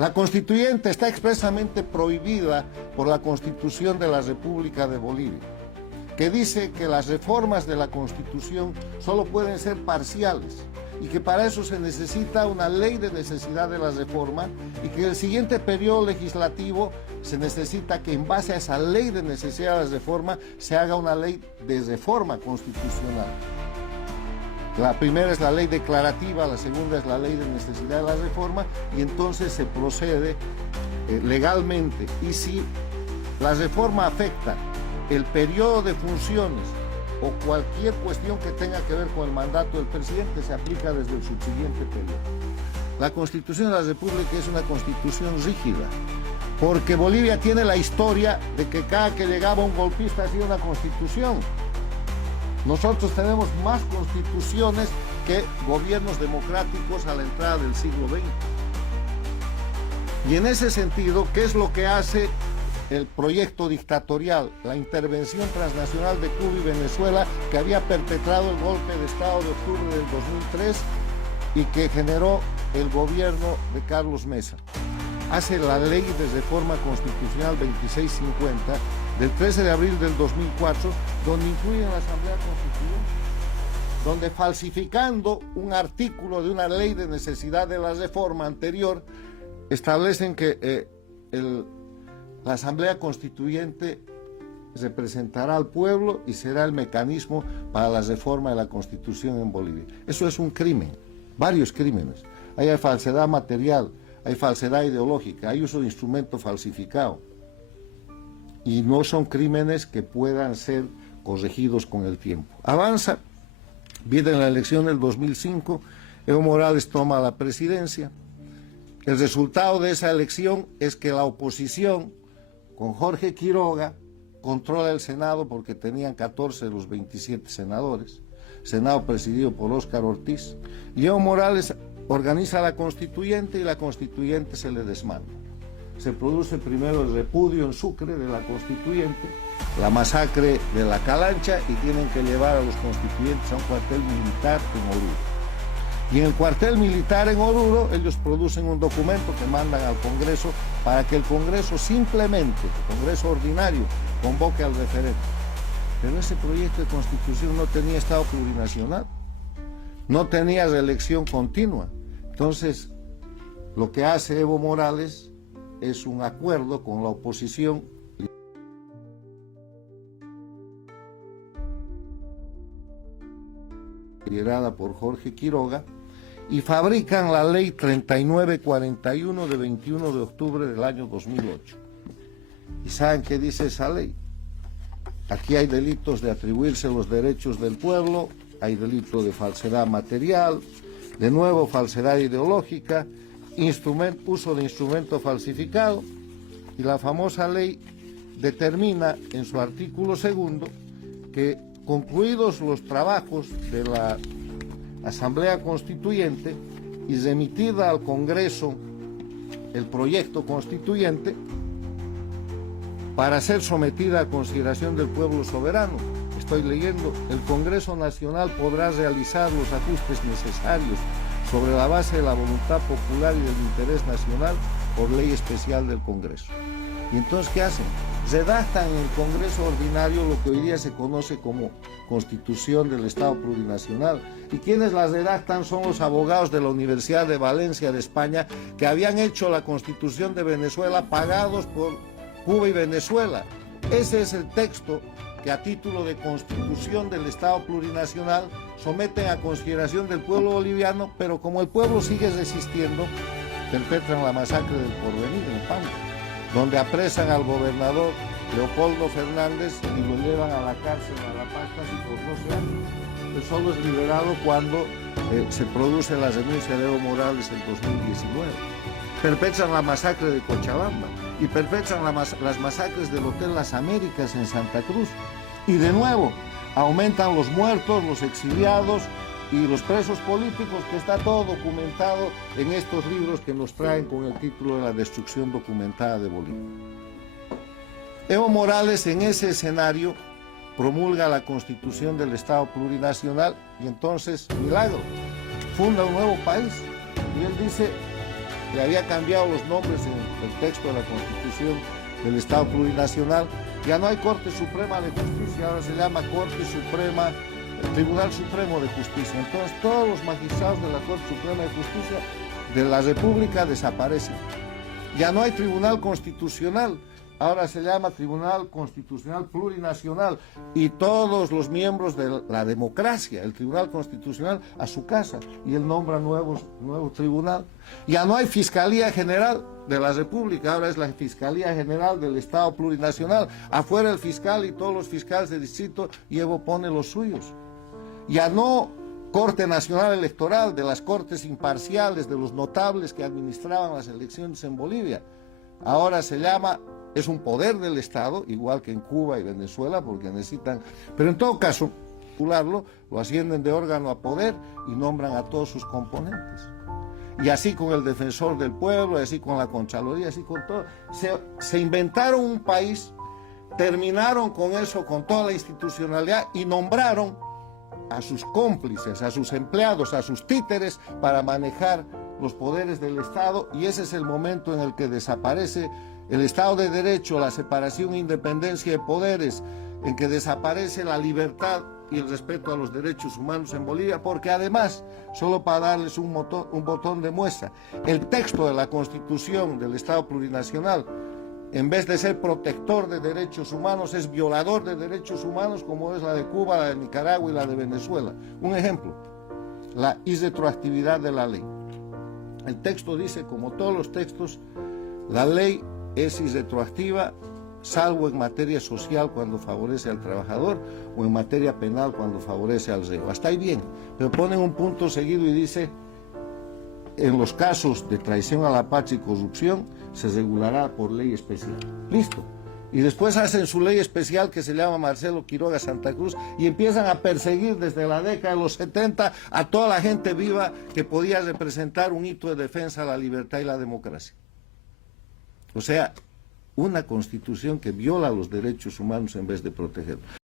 La constituyente está expresamente prohibida por la Constitución de la República de Bolivia, que dice que las reformas de la Constitución solo pueden ser parciales y que para eso se necesita una ley de necesidad de la reforma y que en el siguiente periodo legislativo se necesita que en base a esa ley de necesidad de la reforma se haga una ley de reforma constitucional. La primera es la ley declarativa, la segunda es la ley de necesidad de la reforma y entonces se procede legalmente. Y si la reforma afecta el periodo de funciones o cualquier cuestión que tenga que ver con el mandato del presidente, se aplica desde el subsiguiente periodo. La Constitución de la República es una constitución rígida, porque Bolivia tiene la historia de que cada que llegaba un golpista hacía una constitución. Nosotros tenemos más constituciones que gobiernos democráticos a la entrada del siglo XX. Y en ese sentido, ¿qué es lo que hace el proyecto dictatorial, la intervención transnacional de Cuba y Venezuela que había perpetrado el golpe de Estado de octubre del 2003 y que generó el gobierno de Carlos Mesa? Hace la ley de reforma constitucional 2650 del 13 de abril del 2004, donde incluyen la Asamblea Constituyente, donde falsificando un artículo de una ley de necesidad de la reforma anterior, establecen que la Asamblea Constituyente representará al pueblo y será el mecanismo para la reforma de la Constitución en Bolivia. Eso es un crimen, varios crímenes. Hay falsedad material, hay falsedad ideológica, hay uso de instrumento falsificado. Y no son crímenes que puedan ser corregidos con el tiempo. Avanza, viene la elección del 2005, Evo Morales toma la presidencia. El resultado de esa elección es que la oposición, con Jorge Quiroga, controla el Senado porque tenían 14 de los 27 senadores, Senado presidido por Óscar Ortiz, y Evo Morales organiza la constituyente y la constituyente se le desmanda. Se produce primero el repudio en Sucre de la constituyente, la masacre de la Calancha y tienen que llevar a los constituyentes a un cuartel militar en Oruro. Y en el cuartel militar en Oruro ellos producen un documento que mandan al Congreso para que el Congreso simplemente, el Congreso ordinario, convoque al referéndum. Pero ese proyecto de constitución no tenía Estado plurinacional, no tenía reelección continua. Entonces, lo que hace Evo Morales es un acuerdo con la oposición liderada por Jorge Quiroga y fabrican la ley 3941 de 21 de octubre del año 2008. ¿Y saben qué dice esa ley? Aquí hay delitos de atribuirse los derechos del pueblo, hay delito de falsedad material, de nuevo falsedad ideológica, uso de instrumento falsificado, y la famosa ley determina en su artículo segundo que concluidos los trabajos de la Asamblea Constituyente y remitida al Congreso el proyecto constituyente para ser sometida a consideración del pueblo soberano. Estoy leyendo, el Congreso Nacional podrá realizar los ajustes necesarios sobre la base de la voluntad popular y del interés nacional por ley especial del Congreso. ¿Y entonces qué hacen? Redactan en el Congreso ordinario lo que hoy día se conoce como Constitución del Estado Plurinacional. Y quienes la redactan son los abogados de la Universidad de Valencia de España, que habían hecho la Constitución de Venezuela pagados por Cuba y Venezuela. Ese es el texto que a título de Constitución del Estado Plurinacional someten a consideración del pueblo boliviano, pero como el pueblo sigue resistiendo, perpetran la masacre del Porvenir en Pampa, donde apresan al gobernador Leopoldo Fernández y lo llevan a la cárcel a La Paz casi por 12 años. Él solo es liberado cuando se produce la renuncia de Evo Morales en 2019. Perpetran la masacre de Cochabamba y perpetran las masacres del Hotel Las Américas en Santa Cruz. Y de nuevo, aumentan los muertos, los exiliados y los presos políticos, que está todo documentado en estos libros que nos traen con el título de La destrucción documentada de Bolivia. Evo Morales en ese escenario promulga la Constitución del Estado Plurinacional y entonces, milagro, funda un nuevo país. Y él dice, le había cambiado los nombres en el texto de la Constitución del Estado Plurinacional. Ya no hay Corte Suprema de Justicia, ahora se llama Corte Suprema, Tribunal Supremo de Justicia. Entonces todos los magistrados de la Corte Suprema de Justicia de la República desaparecen. Ya no hay Tribunal Constitucional, ahora se llama Tribunal Constitucional Plurinacional, y todos los miembros de la democracia, el Tribunal Constitucional, a su casa, y él nombra nuevo tribunal. Ya no hay Fiscalía General de la República, ahora es la Fiscalía General del Estado Plurinacional. Afuera el fiscal y todos los fiscales de distrito, y Evo pone los suyos. Ya no Corte Nacional Electoral, de las cortes imparciales, de los notables que administraban las elecciones en Bolivia. Ahora se llama, es un poder del Estado, igual que en Cuba y Venezuela, porque necesitan, pero en todo caso, lo ascienden de órgano a poder y nombran a todos sus componentes. Y así con el Defensor del Pueblo, y así con la Contraloría, así con todo. Se inventaron un país, terminaron con eso, con toda la institucionalidad, y nombraron a sus cómplices, a sus empleados, a sus títeres para manejar los poderes del Estado, y ese es el momento en el que desaparece el Estado de Derecho, la separación e independencia de poderes, en que desaparece la libertad y el respeto a los derechos humanos en Bolivia, porque además, solo para darles un botón de muestra, el texto de la Constitución del Estado Plurinacional, en vez de ser protector de derechos humanos, es violador de derechos humanos, como es la de Cuba, la de Nicaragua y la de Venezuela. Un ejemplo, la irretroactividad de la ley. El texto dice, como todos los textos, la ley es irretroactiva, salvo en materia social cuando favorece al trabajador, o en materia penal cuando favorece al reo. Hasta ahí bien, pero ponen un punto seguido y dice, en los casos de traición a la patria y corrupción, se regulará por ley especial. Listo. Y después hacen su ley especial que se llama Marcelo Quiroga Santa Cruz, y empiezan a perseguir desde la década de los 70 a toda la gente viva que podía representar un hito de defensa a la libertad y la democracia. O sea, una constitución que viola los derechos humanos en vez de protegerlos.